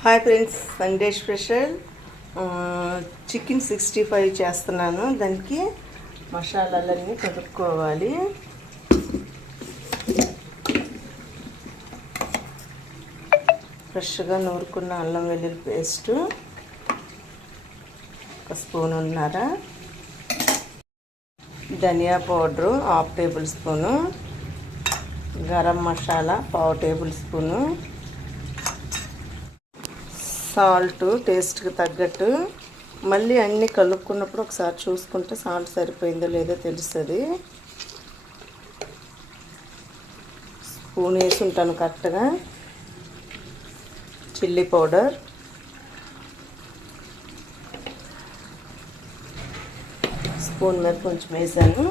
Hi friends, Sunday special chicken 65 చేస్తున్నాను. దానికి మసాలాలన్నీ కలుపుకోవాలి. ఫ్రెష్గా నూరుకున్న అల్లం వెల్లుల్లి పేస్టు ఒక స్పూనున్నర, ధనియా powder 1/2 tablespoon, garam masala 1/4 tablespoon, salt టేస్ట్కి తగ్గట్టు. మళ్ళీ అన్నీ కలుపుకున్నప్పుడు ఒకసారి చూసుకుంటే సాల్ట్ సరిపోయిందో లేదో తెలుస్తుంది. స్పూన్ వేసి ఉంటాను కరెక్ట్గా. చిల్లీ పౌడర్, స్పూన్ మీద కొంచెం వేసాను.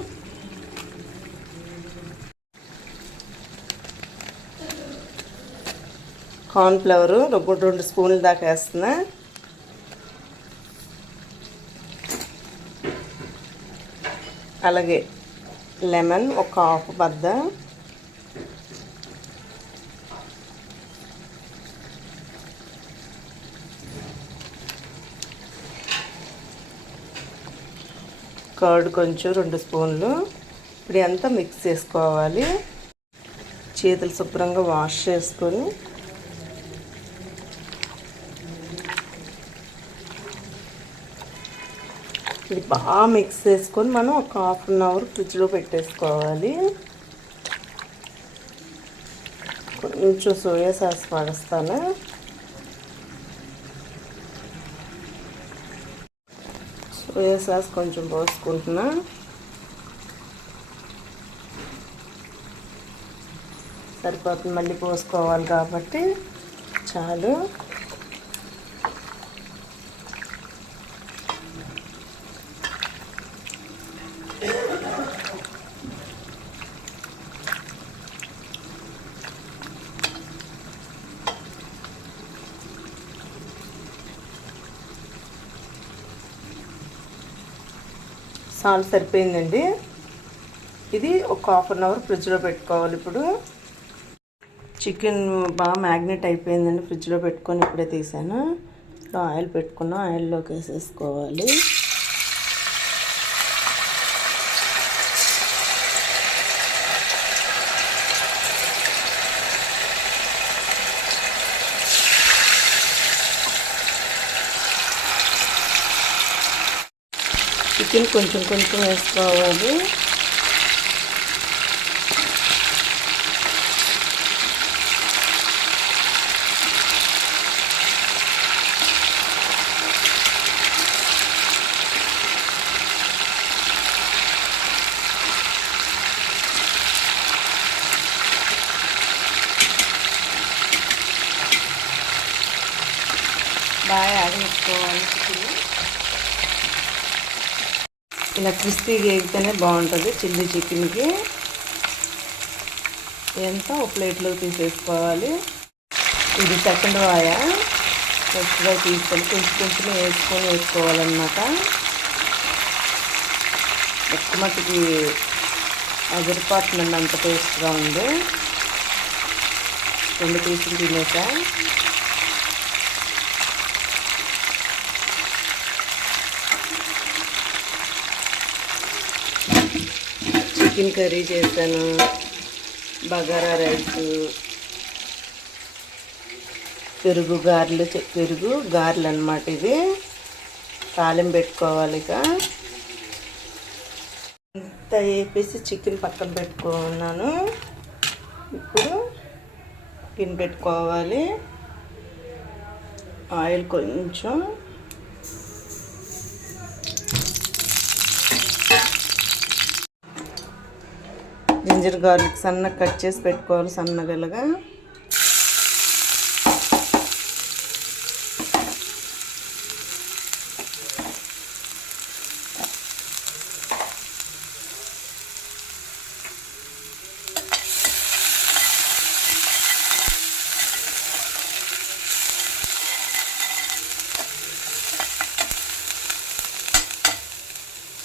కార్న్ఫ్లవరు 2 స్పూన్ల దాకా వేస్తున్నా. అలాగే లెమన్ ఒక 1/2 బద్ద, కర్డ్ కొంచెం 2 స్పూన్లు. ఇప్పుడు అంతా మిక్స్ చేసుకోవాలి. చేతులు శుభ్రంగా వాష్ చేసుకొని ఇది బాగా మిక్స్ చేసుకొని మనం ఒక 1/2 అవర్ ఫ్రిడ్జ్లో పెట్టేసుకోవాలి. కొంచెం సోయా సాస్ పడేస్తాను. సోయా సాస్ కొంచెం పోసుకుంటున్నా. సరిపోతుంది, మళ్ళీ పోసుకోవాలి కాబట్టి చాలు. సాల్ట్ సరిపోయిందండి. ఇది ఒక 1/2 అవర్ ఫ్రిడ్జ్లో పెట్టుకోవాలి. ఇప్పుడు చికెన్ బాగా మ్యాగ్నెట్ అయిపోయిందండి. ఫ్రిడ్జ్లో పెట్టుకొని ఇప్పుడే తీసాను. ఆయిల్ పెట్టుకున్నా, ఆయిల్లోకి వేసేసుకోవాలి. చికెన్ కొంచెం కొంచెం వేసుకోవాలి. బాగా ఆగనిచ్చుకోవాలి. ఇలా క్రిస్పీగా వేగితేనే బాగుంటుంది చిల్లీ చికెన్కి. ఎంత ఒక ప్లేట్లోకి తీసేసుకోవాలి. ఇది సెకండ్ వాయ. ఫస్ట్ వాయ తీసుకొని కొంచెం కొంచెం వేసుకోవాలన్నమాట. ఒక్క మట్టికి అదిరిపోతుందండి, అంత టేస్ట్గా ఉంది. 2 పీసులు తినేసా. చికెన్ కర్రీ చేశాను, బగారా రైస్, పెరుగు గారెలు అన్నమాట. ఇది తాలింపు పెట్టుకోవాలి. ఇక ఇంత వేపేసి చికెన్ పక్కన పెట్టుకున్నాను. ఇప్పుడు చికెన్ పెట్టుకోవాలి. ఆయిల్ కొంచెం, జింజర్ గార్లిక్ సన్నగా కట్ చేసి పెట్టుకోవాలి. సన్నగలగా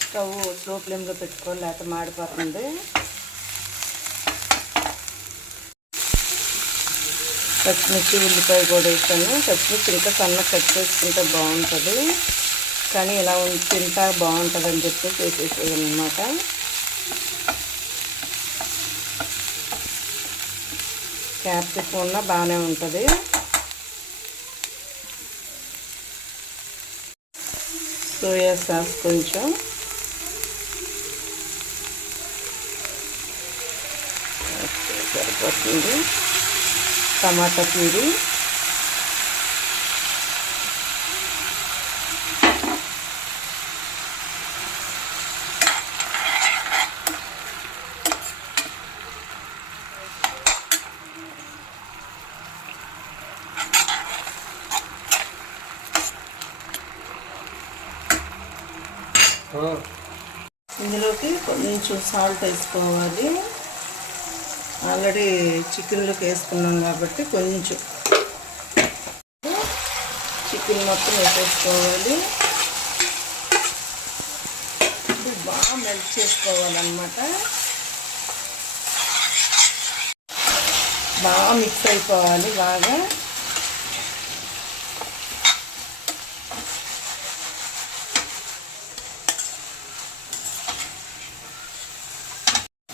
స్టవ్ స్లో ఫ్లేమ్లో పెట్టుకోవాలి, లేకపోతే మాడిపోతుంది. పచ్చిమిర్చి ఉల్లిపాయ కూడా వేసాను. పచ్చిమిర్చి ఇంకా సన్నగా కట్ చేసుకుంటే బాగుంటుంది, కానీ ఇలా తింటా బాగుంటుంది అని చెప్పేసి వేసేసేది అనమాట. క్యాప్సికం ఉన్న బాగానే ఉంటుంది. సోయా సాస్ కొంచెం, సరిపోతుంది. టమాటా ప్యూరీ, ఇందులోకి కొంచెం సాల్ట్ వేసుకోవాలి. ఆల్రెడీ చికెన్లోకి వేసుకున్నాం కాబట్టి కొంచెం చికెన్ మొత్తం వేసేసుకోవాలి. ఇది బాగా మెల్ట్ చేసుకోవాలన్నమాట. బాగా మిక్స్ అయిపోవాలి. బాగా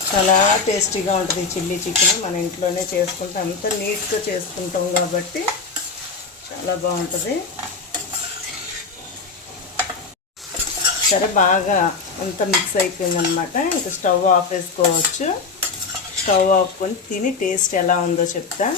చాలా టేస్టీగా ఉంటుంది చిల్లీ చికెన్. మన ఇంట్లోనే చేసుకుంటాం, అంతా నీట్గా చేసుకుంటాం కాబట్టి చాలా బాగుంటుంది. సరే, బాగా అంతా మిక్స్ అయిపోయిందనమాట. ఇంకా స్టవ్ ఆఫ్ వేసుకోవచ్చు. స్టవ్ ఆఫ్కొని తిని టేస్ట్ ఎలా ఉందో చెప్తా.